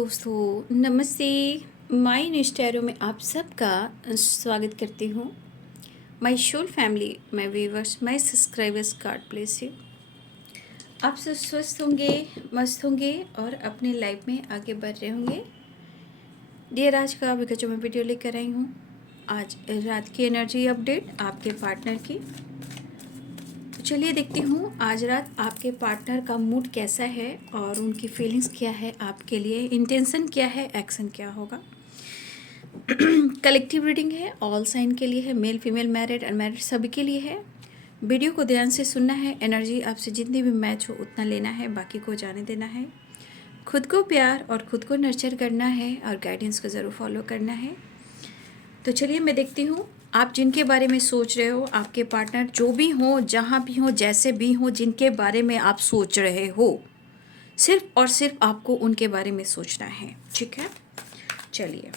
दोस्तों नमस्ते। माय इंस्टारो में आप सबका स्वागत करती हूँ। My whole family, my viewers, my subscribers, God bless you. आप सब स्वस्थ होंगे, मस्त होंगे और अपनी लाइफ में आगे बढ़ रहे होंगे। डियर, आज का अभी जो मैं वीडियो लेकर आई हूँ, आज रात की एनर्जी अपडेट आपके पार्टनर की। तो चलिए देखती हूँ आज रात आपके पार्टनर का मूड कैसा है और उनकी फीलिंग्स क्या है आपके लिए, इंटेंशन क्या है, एक्शन क्या होगा। कलेक्टिव रीडिंग है, ऑल साइन के लिए है, मेल फीमेल मैरिड अनमैरिड सभी के लिए है। वीडियो को ध्यान से सुनना है, एनर्जी आपसे जितनी भी मैच हो उतना लेना है, बाकी को जाने देना है। खुद को प्यार और खुद को नर्चर करना है और गाइडेंस को ज़रूर फॉलो करना है। तो चलिए मैं देखती हूँ आप जिनके बारे में सोच रहे हो, आपके पार्टनर जो भी हो, जहाँ भी हो, जैसे भी हो, जिनके बारे में आप सोच रहे हो, सिर्फ और सिर्फ आपको उनके बारे में सोचना है। ठीक है, चलिए।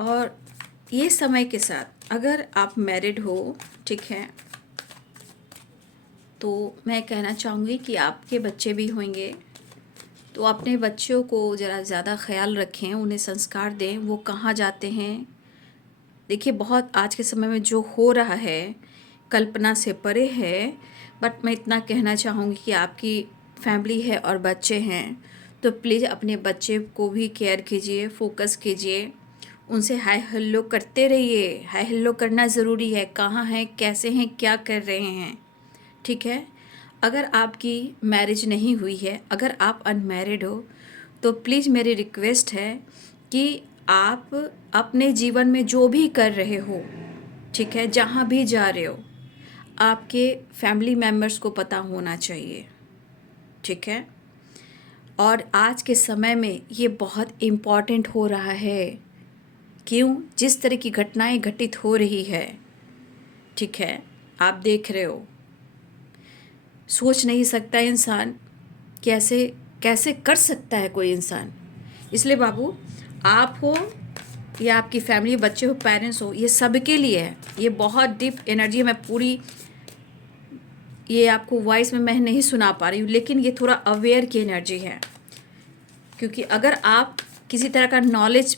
और ये समय के साथ अगर आप मैरिड हो, ठीक है, तो मैं कहना चाहूँगी कि आपके बच्चे भी होंगे, तो अपने बच्चों को ज़रा ज़्यादा ख्याल रखें, उन्हें संस्कार दें। वो कहाँ जाते हैं, देखिए बहुत आज के समय में जो हो रहा है कल्पना से परे है। बट मैं इतना कहना चाहूँगी कि आपकी फैमिली है और बच्चे हैं, तो प्लीज़ अपने बच्चे को भी केयर कीजिए, फोकस कीजिए, उनसे हाय हेलो करते रहिए। हाय हेलो करना ज़रूरी है, कहाँ हैं, कैसे हैं, क्या कर रहे हैं। ठीक है, अगर आपकी मैरिज नहीं हुई है, अगर आप अनमैरिड हो, तो प्लीज़ मेरी रिक्वेस्ट है कि आप अपने जीवन में जो भी कर रहे हो, ठीक है, जहाँ भी जा रहे हो, आपके फैमिली मेम्बर्स को पता होना चाहिए। ठीक है, और आज के समय में ये बहुत इम्पॉर्टेंट हो रहा है। क्यों? जिस तरह की घटनाएं घटित हो रही है, ठीक है, आप देख रहे हो, सोच नहीं सकता इंसान कैसे कैसे कर सकता है कोई इंसान। इसलिए बाबू, आप हो या आपकी फैमिली, बच्चे हो, पेरेंट्स हो, ये सबके लिए है। ये बहुत डीप एनर्जी है। मैं पूरी ये आपको वॉइस में मैं नहीं सुना पा रही हूँ, लेकिन ये थोड़ा अवेयर की एनर्जी है। क्योंकि अगर आप किसी तरह का नॉलेज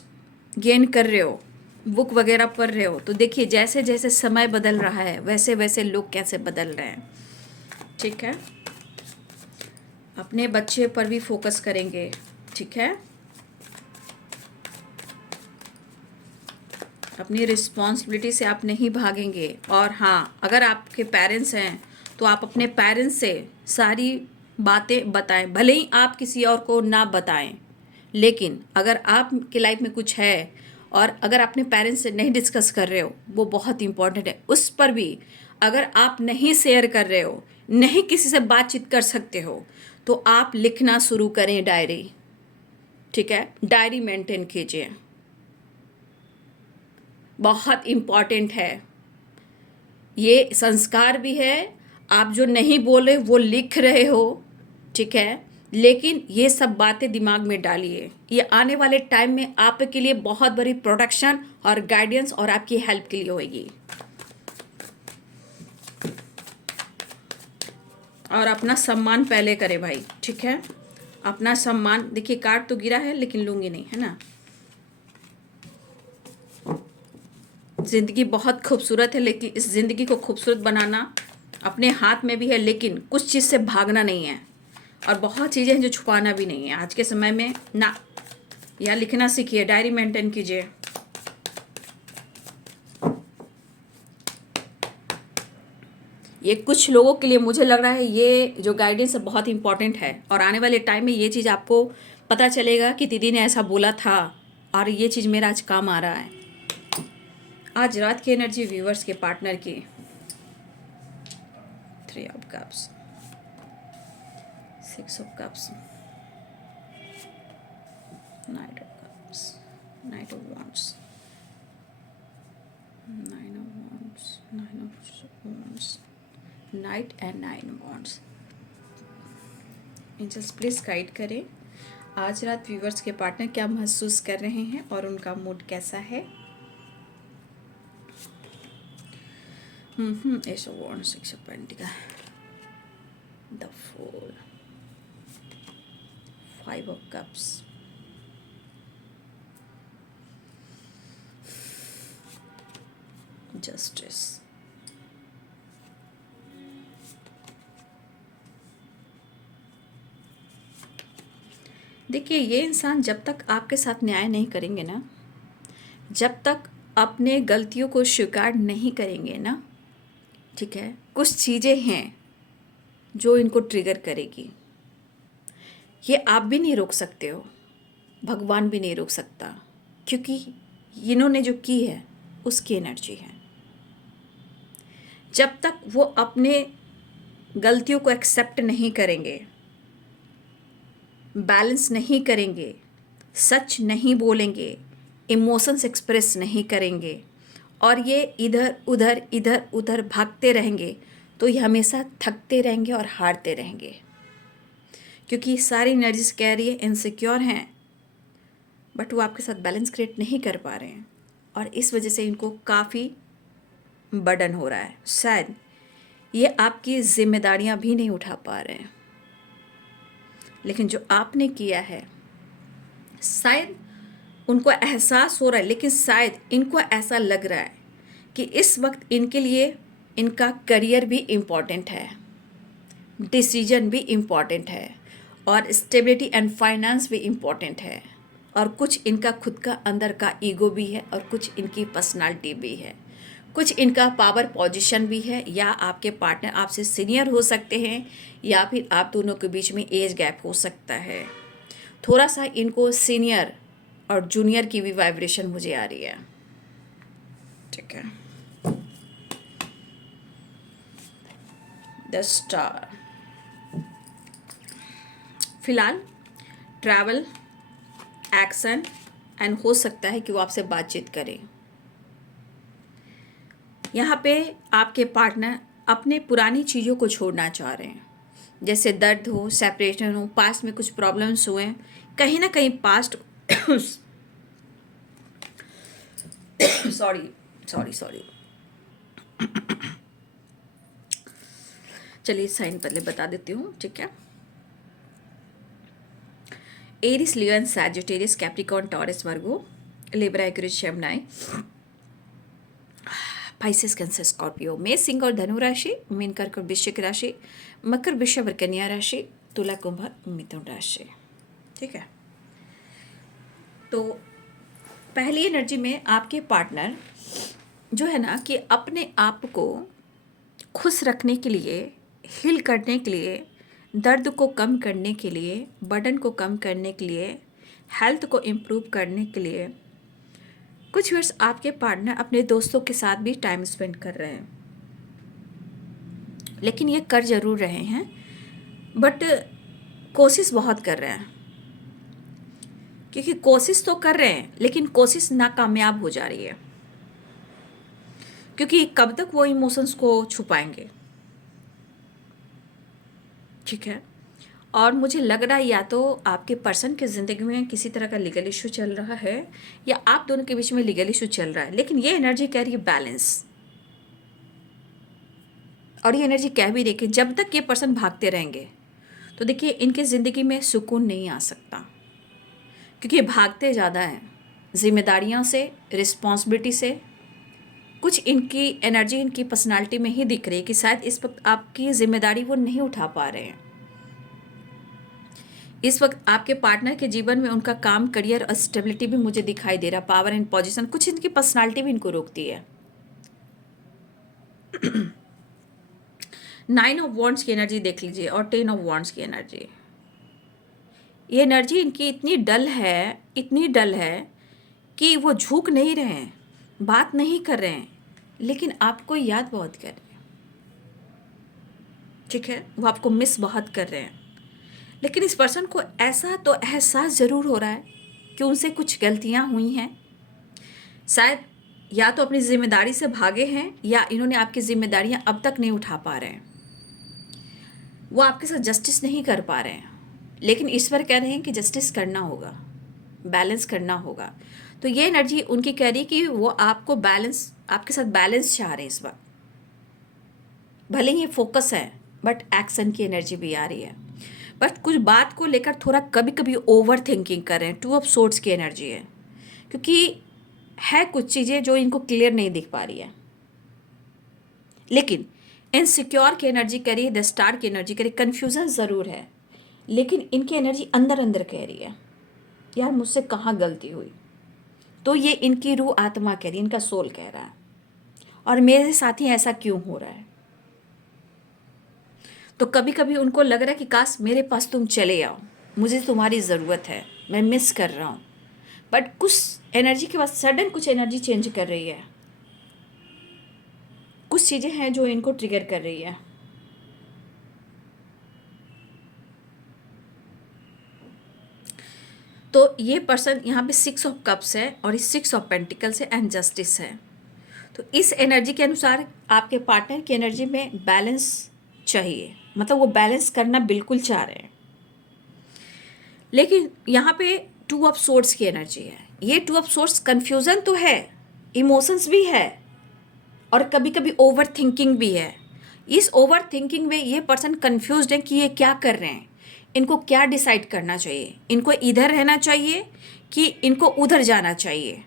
गेन कर रहे हो, बुक वगैरह पढ़ रहे हो, तो देखिए जैसे जैसे समय बदल रहा है वैसे वैसे लोग कैसे बदल रहे हैं। ठीक है, अपने बच्चे पर भी फोकस करेंगे। ठीक है, अपनी रिस्पॉन्सिबिलिटी से आप नहीं भागेंगे। और हाँ, अगर आपके पेरेंट्स हैं तो आप अपने पेरेंट्स से सारी बातें बताएं, भले ही आप किसी और को ना बताएं, लेकिन अगर आपकी लाइफ में कुछ है और अगर अपने पेरेंट्स से नहीं डिस्कस कर रहे हो, वो बहुत इंपॉर्टेंट है। उस पर भी अगर आप नहीं शेयर कर रहे हो, नहीं किसी से बातचीत कर सकते हो, तो आप लिखना शुरू करें डायरी। ठीक है, डायरी मेंटेन कीजिए, बहुत इम्पॉर्टेंट है। ये संस्कार भी है। आप जो नहीं बोले वो लिख रहे हो, ठीक है, लेकिन ये सब बातें दिमाग में डालिए। ये आने वाले टाइम में आपके लिए बहुत बड़ी प्रोटेक्शन और गाइडेंस और आपकी हेल्प के लिए होगी। और अपना सम्मान पहले करें भाई। ठीक है, अपना सम्मान। देखिए कार्ड तो गिरा है लेकिन लूंगी नहीं, है ना। ज़िंदगी बहुत खूबसूरत है, लेकिन इस ज़िंदगी को खूबसूरत बनाना अपने हाथ में भी है, लेकिन कुछ चीज़ से भागना नहीं है। और बहुत चीज़ें हैं जो छुपाना भी नहीं है आज के समय में ना। या लिखना सीखिए, डायरी मेंटेन कीजिए। ये कुछ लोगों के लिए मुझे लग रहा है ये जो गाइडेंस है बहुत इंपॉर्टेंट है, और आने वाले टाइम में ये चीज़ आपको पता चलेगा कि दीदी ने ऐसा बोला था और ये चीज़ मेरा आज काम आ रहा है। आज रात की एनर्जी व्यूवर्स के पार्टनर की 3 of cups, 6 of cups, Knight of Cups, Knight of Wands, Nine of Wands, Nine of Wands, Knight and Nine of Wands। Angels please guide करें आज रात व्यूवर्स के पार्टनर क्या महसूस कर रहे हैं और उनका मूड कैसा है। Ace of wands, 6 of pentacle, the fool, five of cups, justice, देखिए ये इंसान जब तक आपके साथ न्याय नहीं करेंगे ना, जब तक अपने गलतियों को स्वीकार नहीं करेंगे ना, ठीक है, कुछ चीज़ें हैं जो इनको ट्रिगर करेगी। ये आप भी नहीं रोक सकते हो, भगवान भी नहीं रोक सकता, क्योंकि इन्होंने जो की है उसकी एनर्जी है। जब तक वो अपने गलतियों को एक्सेप्ट नहीं करेंगे, बैलेंस नहीं करेंगे, सच नहीं बोलेंगे, इमोशंस एक्सप्रेस नहीं करेंगे और ये इधर उधर भागते रहेंगे, तो ये हमेशा थकते रहेंगे और हारते रहेंगे, क्योंकि सारी एनर्जीज कह रही है इनसिक्योर हैं, बट वो आपके साथ बैलेंस क्रिएट नहीं कर पा रहे हैं और इस वजह से इनको काफ़ी बर्डन हो रहा है। शायद ये आपकी जिम्मेदारियां भी नहीं उठा पा रहे हैं, लेकिन जो आपने किया है शायद उनको एहसास हो रहा है, लेकिन शायद इनको ऐसा लग रहा है कि इस वक्त इनके लिए इनका करियर भी इम्पॉर्टेंट है, डिसीजन भी इम्पॉर्टेंट है और स्टेबिलिटी एंड फाइनेंस भी इम्पॉर्टेंट है, और कुछ इनका खुद का अंदर का ईगो भी है और कुछ इनकी पर्सनालिटी भी है, कुछ इनका पावर पोजीशन भी है, या आपके पार्टनर आपसे सीनियर हो सकते हैं या फिर आप दोनों के बीच में एज गैप हो सकता है। थोड़ा सा इनको सीनियर और जूनियर की भी वाइब्रेशन मुझे आ रही है, ठीक है। द स्टार, फिलहाल ट्रैवल, एक्शन एंड हो सकता है कि वो आपसे बातचीत करें। यहाँ पे आपके पार्टनर अपने पुरानी चीज़ों को छोड़ना चाह रहे हैं, जैसे दर्द हो, सेपरेशन हो, पास्ट में कुछ प्रॉब्लम्स हुए, कहीं ना कहीं पास्ट सॉरी चलिए साइन पहले बता देती हूँ, ठीक है। Aries, Leo and Sagittarius, Capricorn, Taurus, Virgo, Libra, Aquarius, Gemini, Pisces, Cancer, Scorpio, मेष, सिंह और धनु राशि, मीन, कर्क और वृश्चिक राशि, मकर, वृषभ और कन्या राशि, तुला, कुंभ और मिथुन राशि, ठीक है। तो पहली एनर्जी में आपके पार्टनर जो है ना कि अपने आप को खुश रखने के लिए, हील करने के लिए, दर्द को कम करने के लिए, बर्डन को कम करने के लिए, हेल्थ को इम्प्रूव करने के लिए कुछ वर्ष आपके पार्टनर अपने दोस्तों के साथ भी टाइम स्पेंड कर रहे हैं, लेकिन ये कर जरूर रहे हैं, बट कोशिश बहुत कर रहे हैं, क्योंकि कोशिश तो कर रहे हैं लेकिन कोशिश नाकामयाब हो जा रही है, क्योंकि कब तक वो इमोशंस को छुपाएंगे, ठीक है। और मुझे लग रहा है या तो आपके पर्सन के ज़िंदगी में किसी तरह का लीगल इशू चल रहा है या आप दोनों के बीच में लीगल इशू चल रहा है, लेकिन ये एनर्जी कह रही है बैलेंस, और ये एनर्जी कह भी रही है कि जब तक ये पर्सन भागते रहेंगे तो देखिए इनके ज़िंदगी में सुकून नहीं आ सकता, क्योंकि ये भागते ज़्यादा हैं जिम्मेदारियों से, रिस्पॉन्सिबिलिटी से। कुछ इनकी एनर्जी इनकी पर्सनालिटी में ही दिख रही है कि शायद इस वक्त आपकी जिम्मेदारी वो नहीं उठा पा रहे हैं। इस वक्त आपके पार्टनर के जीवन में उनका काम, करियर और स्टेबिलिटी भी मुझे दिखाई दे रहा, पावर एंड पोजीशन, कुछ इनकी पर्सनालिटी भी इनको रोकती है। 9 ऑफ वॉन्ड्स की एनर्जी देख लीजिए और 10 ऑफ वॉन्ड्स की एनर्जी। ये एनर्जी इनकी इतनी डल है कि वो झुक नहीं रहे हैं, बात नहीं कर रहे हैं, लेकिन आपको याद बहुत कर रहे हैं, ठीक है। वो आपको मिस बहुत कर रहे हैं, लेकिन इस पर्सन को ऐसा तो एहसास ज़रूर हो रहा है कि उनसे कुछ गलतियां हुई हैं। शायद या तो अपनी जिम्मेदारी से भागे हैं या इन्होंने आपकी जिम्मेदारियां अब तक नहीं उठा पा रहे हैं, वो आपके साथ जस्टिस नहीं कर पा रहे हैं, लेकिन ईश्वर कह रहे हैं कि जस्टिस करना होगा, बैलेंस करना होगा। तो ये एनर्जी उनकी कह रही है कि वो आपको बैलेंस, आपके साथ बैलेंस चाह रहे हैं इस वक्त। भले ही फोकस है बट एक्शन की एनर्जी भी आ रही है। बट कुछ बात को लेकर थोड़ा कभी कभी ओवर थिंकिंग कर रहे हैं। टू ऑफ सोर्ड्स की एनर्जी है, क्योंकि है कुछ चीज़ें जो इनको क्लियर नहीं दिख पा रही है। लेकिन इनसिक्योर की एनर्जी करिए, द स्टार की एनर्जी करिए, कन्फ्यूज़न ज़रूर है, लेकिन इनकी एनर्जी अंदर अंदर कह रही है यार मुझसे कहाँ गलती हुई। तो ये इनकी रूह आत्मा कह रही है, इनका सोल कह रहा है, और मेरे साथ ही ऐसा क्यों हो रहा है। तो कभी कभी उनको लग रहा है कि काश मेरे पास तुम चले आओ, मुझे तुम्हारी ज़रूरत है, मैं मिस कर रहा हूँ। बट कुछ एनर्जी के बाद सडन कुछ एनर्जी चेंज कर रही है, कुछ चीज़ें हैं जो इनको ट्रिगर कर रही है। तो ये पर्सन यहाँ पे 6 ऑफ कप्स है और इस 6 ऑफ पेंटिकल्स है एंड जस्टिस है। तो इस एनर्जी के अनुसार आपके पार्टनर की एनर्जी में बैलेंस चाहिए, मतलब वो बैलेंस करना बिल्कुल चाह रहे हैं। लेकिन यहाँ पे 2 ऑफ सोर्ड्स की एनर्जी है। ये 2 ऑफ सोर्ड्स कन्फ्यूज़न तो है, इमोशंस भी है, और कभी कभी ओवर थिंकिंग भी है। इस ओवर थिंकिंग में ये पर्सन कन्फ्यूज्ड है कि ये क्या कर रहे हैं, इनको क्या डिसाइड करना चाहिए, इनको इधर रहना चाहिए कि इनको उधर जाना चाहिए,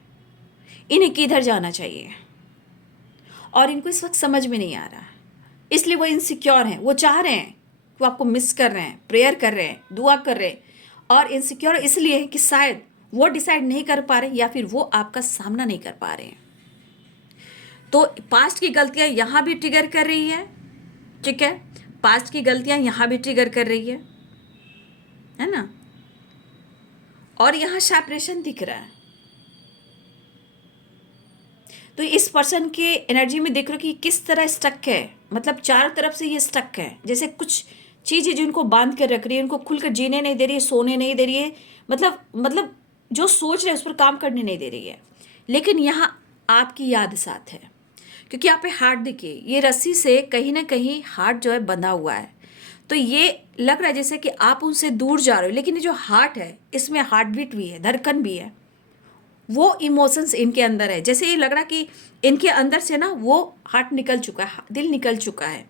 इन्हें किधर जाना चाहिए, और इनको इस वक्त समझ में नहीं आ रहा। इसलिए वो इनसिक्योर हैं, वो चाह रहे हैं, वो आपको मिस कर रहे हैं, प्रेयर कर रहे हैं, दुआ कर रहे हैं, और इनसिक्योर इसलिए है कि शायद वो डिसाइड नहीं कर पा रहे या फिर वो आपका सामना नहीं कर पा रहे हैं। तो पास्ट की गलतियां यहाँ भी ट्रिगर कर रही है, ठीक है, पास्ट की गलतियां यहाँ भी ट्रिगर कर रही है ना। और यहाँ सेपरेशन दिख रहा है। तो इस पर्सन के एनर्जी में देख रहे हो कि किस तरह स्टक है, मतलब चारों तरफ से ये स्टक है, जैसे कुछ चीज़ें जो इनको बांध कर रख रही है, इनको खुलकर जीने नहीं दे रही है, सोने नहीं दे रही है, मतलब जो सोच रहे हैं उस पर काम करने नहीं दे रही है। लेकिन यहाँ आपकी याद साथ है, क्योंकि यहाँ पे हार्ट देखिए, ये रस्सी से कहीं ना कहीं हार्ट जो है बंधा हुआ है। तो ये लग रहा है जैसे कि आप उनसे दूर जा रहे हो, लेकिन ये जो हार्ट है इसमें हार्ट बीट भी है, धड़कन भी है, वो इमोशंस इनके अंदर है। जैसे ये लग रहा कि इनके अंदर से ना वो हार्ट निकल चुका है, दिल निकल चुका है,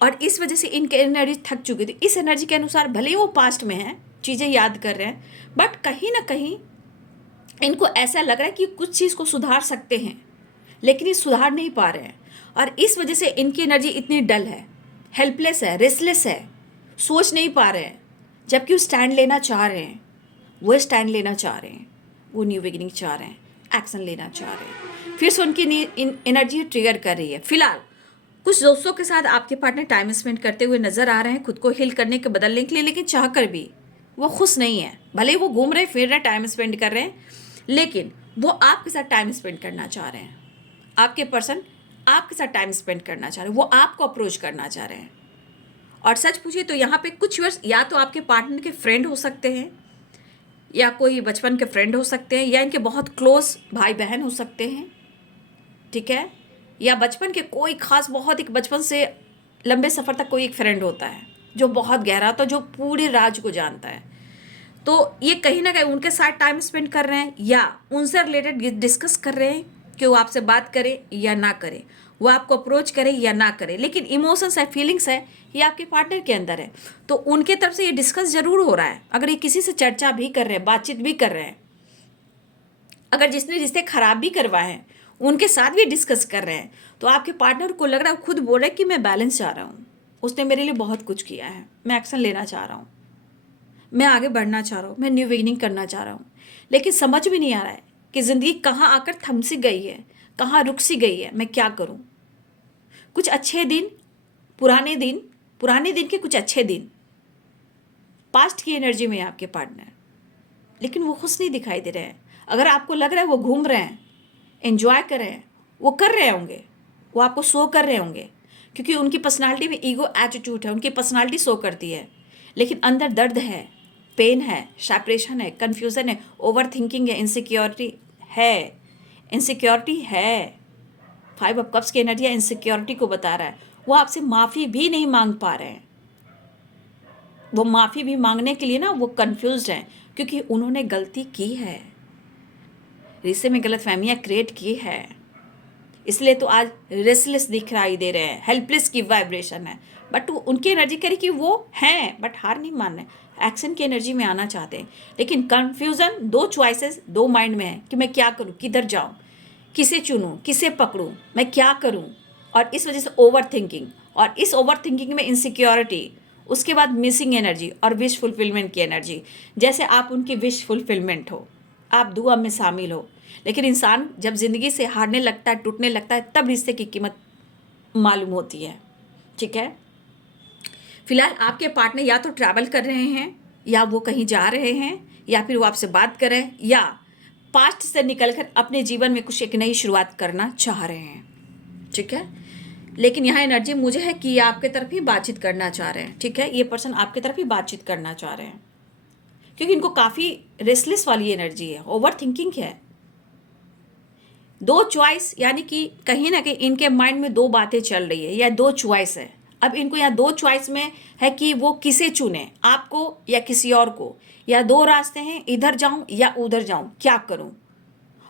और इस वजह से इनकी एनर्जी थक चुकी थी। इस एनर्जी के अनुसार भले ही वो पास्ट में है, चीज़ें याद कर रहे हैं, बट कहीं ना कहीं इनको ऐसा लग रहा है कि कुछ चीज़ को सुधार सकते हैं, लेकिन ये सुधार नहीं पा रहे हैं, और इस वजह से इनकी एनर्जी इतनी डल है, हेल्पलेस है, रेस्टलेस है, सोच नहीं पा रहे हैं। जबकि वो स्टैंड लेना चाह रहे हैं, वो स्टैंड लेना चाह रहे हैं, वो न्यू बिगिनिंग चाह रहे हैं, एक्शन लेना चाह रहे हैं। फिर से उनकी एनर्जी ट्रिगर कर रही है। फिलहाल कुछ दोस्तों के साथ आपके पार्टनर टाइम स्पेंड करते हुए नजर आ रहे हैं, खुद को हील करने के बदलने के लिए, लेकिन चाह कर भी वो खुश नहीं है। भले ही वो घूम रहे फिर रहे, टाइम स्पेंड कर रहे हैं, लेकिन वो आपके साथ टाइम स्पेंड करना चाह रहे हैं। आपके पर्सन आपके साथ टाइम स्पेंड करना चाह रहे हैं, वो आपको अप्रोच करना चाह रहे हैं। और सच पूछिए तो यहाँ पे कुछ वर्ष या तो आपके पार्टनर के फ्रेंड हो सकते हैं, या कोई बचपन के फ्रेंड हो सकते हैं, या इनके बहुत क्लोज भाई बहन हो सकते हैं, ठीक है, या बचपन के कोई खास बहुत एक बचपन से लंबे सफ़र तक कोई एक फ्रेंड होता है जो बहुत गहरा होता है, जो पूरे राज को जानता है। तो ये कहीं ना कहीं उनके साथ टाइम स्पेंड कर रहे हैं, या उनसे रिलेटेड डिस्कस कर रहे हैं कि वो आपसे बात करे या ना करे, वो आपको अप्रोच करे या ना करे, लेकिन इमोशंस है, फीलिंग्स है, ये आपके पार्टनर के अंदर है। तो उनके तरफ से ये डिस्कस जरूर हो रहा है। अगर ये किसी से चर्चा भी कर रहे हैं, बातचीत भी कर रहे हैं, अगर जिसने रिश्ते खराब भी करवाए हैं उनके साथ भी डिस्कस कर रहे हैं, तो आपके पार्टनर को लग रहा है, खुद बोल रहा है कि मैं बैलेंस चाह रहा हूँ, उसने मेरे लिए बहुत कुछ किया है, मैं एक्शन लेना चाह रहा हूँ, मैं आगे बढ़ना चाह रहा हूँ, मैं न्यू बिगिनिंग करना चाह रहा हूँ। लेकिन समझ भी नहीं आ रहा है कि ज़िंदगी कहाँ आकर थम सी गई है, कहाँ रुक सी गई है, मैं क्या करूँ। कुछ अच्छे दिन, पुराने दिन के कुछ अच्छे दिन, पास्ट की एनर्जी में है आपके पार्टनर, लेकिन वो खुश नहीं दिखाई दे रहे हैं। अगर आपको लग रहा है वो घूम रहे हैं, एंजॉय कर रहे हैं, वो कर रहे होंगे, वो आपको शो कर रहे होंगे, क्योंकि उनकी पर्सनालिटी में ईगो एटीट्यूड है, उनकी पर्सनालिटी शो करती है, लेकिन अंदर दर्द है, पेन है, सेपरेशन है, कन्फ्यूज़न है, ओवर थिंकिंग है, इनसिक्योरिटी है। 5 ऑफ कप्स की एनर्जी इनसिक्योरिटी को बता रहा है। वो आपसे माफ़ी भी नहीं मांग पा रहे हैं, वो माफ़ी भी मांगने के लिए ना वो कन्फ्यूज्ड हैं, क्योंकि उन्होंने गलती की है, रिश्ते में गलतफहमियां क्रिएट की है, इसलिए तो आज रेस्टलेस दिखाई दे रहे हैं, हेल्पलेस की वाइब्रेशन है। बट उनकी एनर्जी कह रही कि वो हैं बट हार नहीं मान रहे, एक्शन की एनर्जी में आना चाहते हैं। लेकिन कन्फ्यूज़न, दो चॉइसेस दो माइंड में है कि मैं क्या करूँ, किधर जाऊँ, किसे चुनूँ, किसे पकड़ूँ, मैं क्या करूँ। और इस वजह से ओवर थिंकिंग, और इस ओवर थिंकिंग में इनसिक्योरिटी, उसके बाद मिसिंग एनर्जी और विश फुलफिलमेंट की एनर्जी। जैसे आप उनकी विश फुलफिलमेंट हो, आप दुआ में शामिल हो। लेकिन इंसान जब ज़िंदगी से हारने लगता है, टूटने लगता है, तब रिश्ते की कीमत मालूम होती है। ठीक है, फिलहाल आपके पार्टनर या तो ट्रैवल कर रहे हैं, या वो कहीं जा रहे हैं, या फिर वो आपसे बात कर रहे हैं, या पास्ट से निकलकर अपने जीवन में कुछ एक नई शुरुआत करना चाह रहे हैं। ठीक है, लेकिन यहाँ एनर्जी मुझे है कि ये आपके तरफ ही बातचीत करना चाह रहे हैं। ठीक है, ये पर्सन आपके तरफ ही बातचीत करना चाह रहे हैं, क्योंकि इनको काफ़ी रेस्टलेस वाली एनर्जी है, ओवर थिंकिंग है। दो चॉइस, यानी कि कहीं ना कहीं इनके माइंड में दो बातें चल रही है, या दो चॉइस है। अब इनको यहाँ दो चॉइस में है कि वो किसे चुने, आपको या किसी और को, या दो रास्ते हैं, इधर जाऊं या उधर जाऊं, क्या करूं।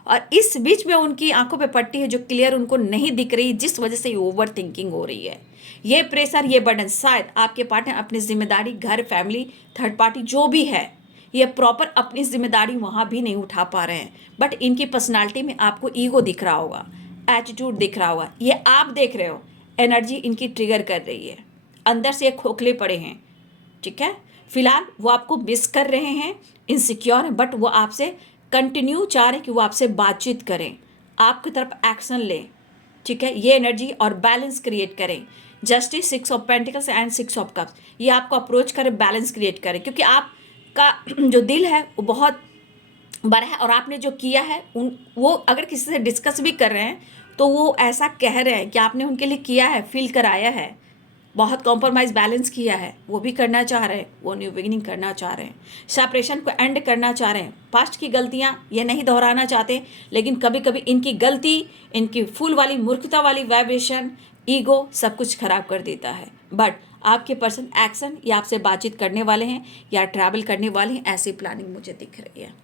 और इस बीच में उनकी आंखों पे पट्टी है जो क्लियर उनको नहीं दिख रही, जिस वजह से ये ओवर थिंकिंग हो रही है। ये प्रेशर, ये बर्डन शायद आपके पार्टनर अपनी जिम्मेदारी, घर, फैमिली, थर्ड पार्टी जो भी है, ये प्रॉपर अपनी जिम्मेदारी वहाँ भी नहीं उठा पा रहे हैं। बट इनकी पर्सनालिटी में आपको ईगो दिख रहा होगा, एटीट्यूड दिख रहा होगा, ये आप देख रहे हो। एनर्जी इनकी ट्रिगर कर रही है, अंदर से खोखले पड़े हैं। ठीक है, फिलहाल वो आपको मिस कर रहे हैं, इनसिक्योर हैं, बट वो आपसे कंटिन्यू चाह रहे हैं कि वो आपसे बातचीत करें, आपकी तरफ एक्शन लें। ठीक है, ये एनर्जी और बैलेंस क्रिएट करें। Justice, 6 of pentacles and 6 of cups, ये आपको अप्रोच करें, बैलेंस क्रिएट करें, क्योंकि आपका जो दिल है वो बहुत बड़ा है, और आपने जो किया है वो अगर किसी से डिस्कस भी कर रहे हैं तो वो ऐसा कह रहे हैं कि आपने उनके लिए किया है, फील कराया है, बहुत कॉम्प्रोमाइज़ बैलेंस किया है, वो भी करना चाह रहे हैं, वो न्यू बिगिनिंग करना चाह रहे हैं, सेपरेशन को एंड करना चाह रहे हैं। पास्ट की गलतियां ये नहीं दोहराना चाहते, लेकिन कभी कभी इनकी गलती, इनकी फूल वाली मूर्खता वाली वाइब्रेशन, ईगो सब कुछ खराब कर देता है। बट आपके पर्सन एक्शन, या आपसे बातचीत करने वाले हैं या ट्रैवल करने वाले हैं, ऐसी प्लानिंग मुझे दिख रही है।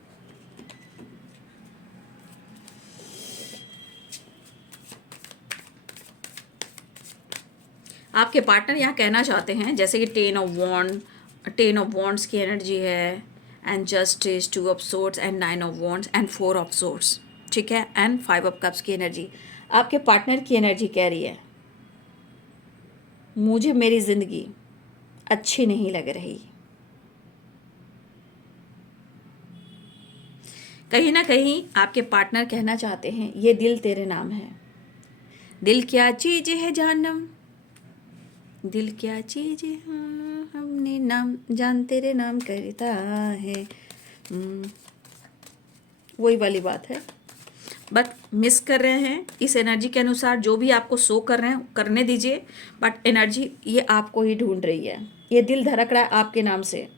आपके पार्टनर यहाँ कहना चाहते हैं, जैसे कि टेन ऑफ वॉन्ड्स की एनर्जी है, and justice, 2 of swords and 9 of wands and 4 of swords. ठीक है, एंड 5 ऑफ कप्स की एनर्जी। आपके पार्टनर की एनर्जी कह रही है, मुझे मेरी ज़िंदगी अच्छी नहीं लग रही। कहीं ना कहीं आपके पार्टनर कहना चाहते हैं, ये दिल तेरे नाम है। दिल क्या चीज़ है जानम, दिल क्या चीज़ है, हमने नाम जान तेरे नाम करता है। वही वाली बात है, बट मिस कर रहे हैं। इस एनर्जी के अनुसार जो भी आपको शो कर रहे हैं करने दीजिए, बट एनर्जी ये आपको ही ढूंढ रही है। ये दिल धड़क रहा है आपके नाम से।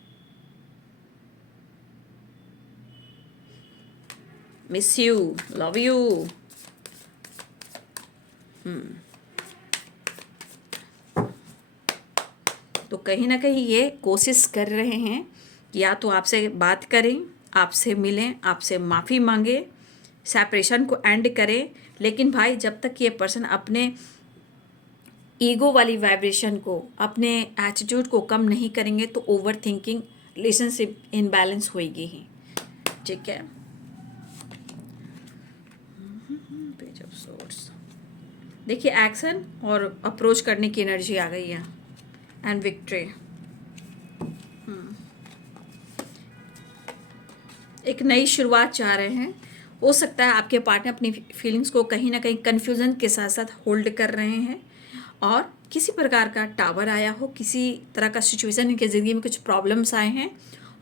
Miss you, love you. तो कहीं ना कहीं ये कोशिश कर रहे हैं कि या तो आपसे बात करें, आपसे मिलें, आपसे माफ़ी मांगे, सेपरेशन को एंड करें। लेकिन भाई जब तक ये पर्सन अपने ईगो वाली वाइब्रेशन को, अपने एटीट्यूड को कम नहीं करेंगे तो ओवर थिंकिंग, रिलेशनशिप इनबैलेंस होएगी ही। ठीक है, पेज ऑफ सोर्ड्स देखिए, एक्शन और अप्रोच करने की एनर्जी आ गई है, एंड विक्ट्री। एक नई शुरुआत चाह रहे हैं। हो सकता है आपके पार्टनर अपनी फीलिंग्स को कहीं ना कहीं कन्फ्यूज़न के साथ साथ होल्ड कर रहे हैं, और किसी प्रकार का टावर आया हो, किसी तरह का सिचुएशन इनके ज़िंदगी में कुछ प्रॉब्लम्स आए हैं,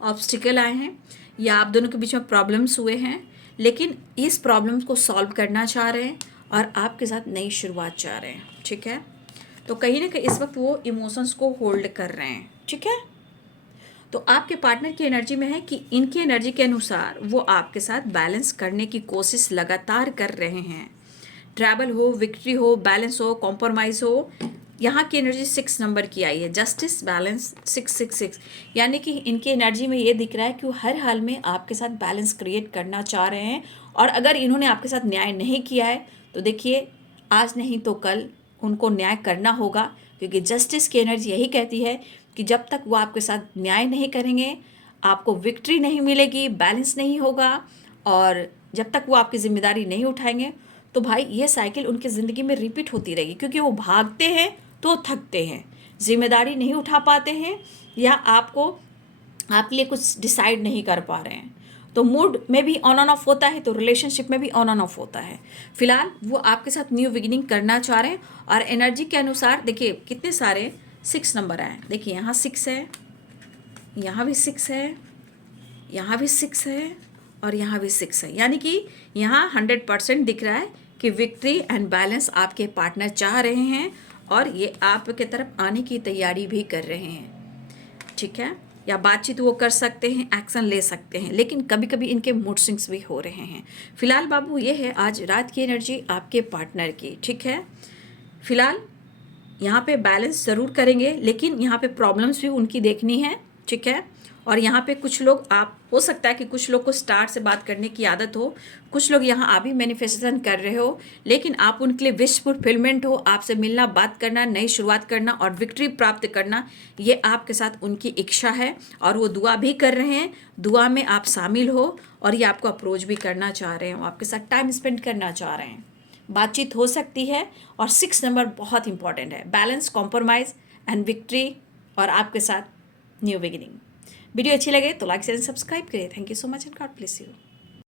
ऑब्स्टिकल आए हैं, या आप दोनों के बीच में प्रॉब्लम्स हुए हैं, लेकिन इस प्रॉब्लम्स को सॉल्व करना चाह रहे हैं और आपके साथ नई शुरुआत चाह रहे हैं। ठीक है, तो कहीं ना कहीं इस वक्त वो इमोशंस को होल्ड कर रहे हैं। ठीक है, तो आपके पार्टनर की एनर्जी में है कि इनकी एनर्जी के अनुसार वो आपके साथ बैलेंस करने की कोशिश लगातार कर रहे हैं। ट्रैवल हो, विक्ट्री हो, बैलेंस हो, कॉम्प्रोमाइज़ हो। यहाँ की एनर्जी 6 नंबर की आई है, जस्टिस, बैलेंस, 666। यानी कि इनकी एनर्जी में ये दिख रहा है कि वो हर हाल में आपके साथ बैलेंस क्रिएट करना चाह रहे हैं, और अगर इन्होंने आपके साथ न्याय नहीं किया है तो देखिए आज नहीं तो कल उनको न्याय करना होगा, क्योंकि जस्टिस की एनर्जी यही कहती है कि जब तक वो आपके साथ न्याय नहीं करेंगे आपको विक्ट्री नहीं मिलेगी, बैलेंस नहीं होगा, और जब तक वो आपकी ज़िम्मेदारी नहीं उठाएंगे तो भाई ये साइकिल उनकी ज़िंदगी में रिपीट होती रहेगी, क्योंकि वो भागते हैं तो थकते हैं, जिम्मेदारी नहीं उठा पाते हैं, या आपके लिए कुछ डिसाइड नहीं कर पा रहे हैं, तो मूड में भी ऑन एंड ऑफ होता है, तो रिलेशनशिप में भी ऑन एंड ऑफ होता है। फिलहाल वो आपके साथ न्यू बिगिनिंग करना चाह रहे हैं, और एनर्जी के अनुसार देखिए कितने सारे 6 नंबर आए। देखिए यहाँ 6 है, यहाँ भी 6 है, यहाँ भी 6 है, और यहाँ भी 6 है, यानी कि यहाँ 100% दिख रहा है कि विक्ट्री एंड बैलेंस आपके पार्टनर चाह रहे हैं, और ये आपके तरफ आने की तैयारी भी कर रहे हैं, ठीक है। या बातचीत वो कर सकते हैं, एक्शन ले सकते हैं, लेकिन कभी कभी इनके मूड स्विंग्स भी हो रहे हैं। फिलहाल बाबू ये है आज रात की एनर्जी आपके पार्टनर की, ठीक है। फिलहाल यहाँ पे बैलेंस ज़रूर करेंगे, लेकिन यहाँ पे प्रॉब्लम्स भी उनकी देखनी है, ठीक है। और यहाँ पे कुछ लोग, आप हो सकता है कि कुछ लोग को स्टार से बात करने की आदत हो, कुछ लोग यहाँ अभी मैनिफेस्टेशन कर रहे हो, लेकिन आप उनके लिए विश फुलफिलमेंट हो, आपसे मिलना, बात करना, नई शुरुआत करना और विक्ट्री प्राप्त करना, ये आपके साथ उनकी इच्छा है, और वो दुआ भी कर रहे हैं, दुआ में आप शामिल हो, और ये आपको अप्रोच भी करना चाह रहे हो, आपके साथ टाइम स्पेंड करना चाह रहे हैं, बातचीत हो सकती है। और 6 नंबर बहुत इंपॉर्टेंट है, बैलेंस, कॉम्प्रोमाइज़ एंड विक्ट्री, और आपके साथ न्यू बिगिनिंग। वीडियो अच्छी लगे तो लाइक शेयर एंड सब्सक्राइब करिए। Thank you so much and God bless you.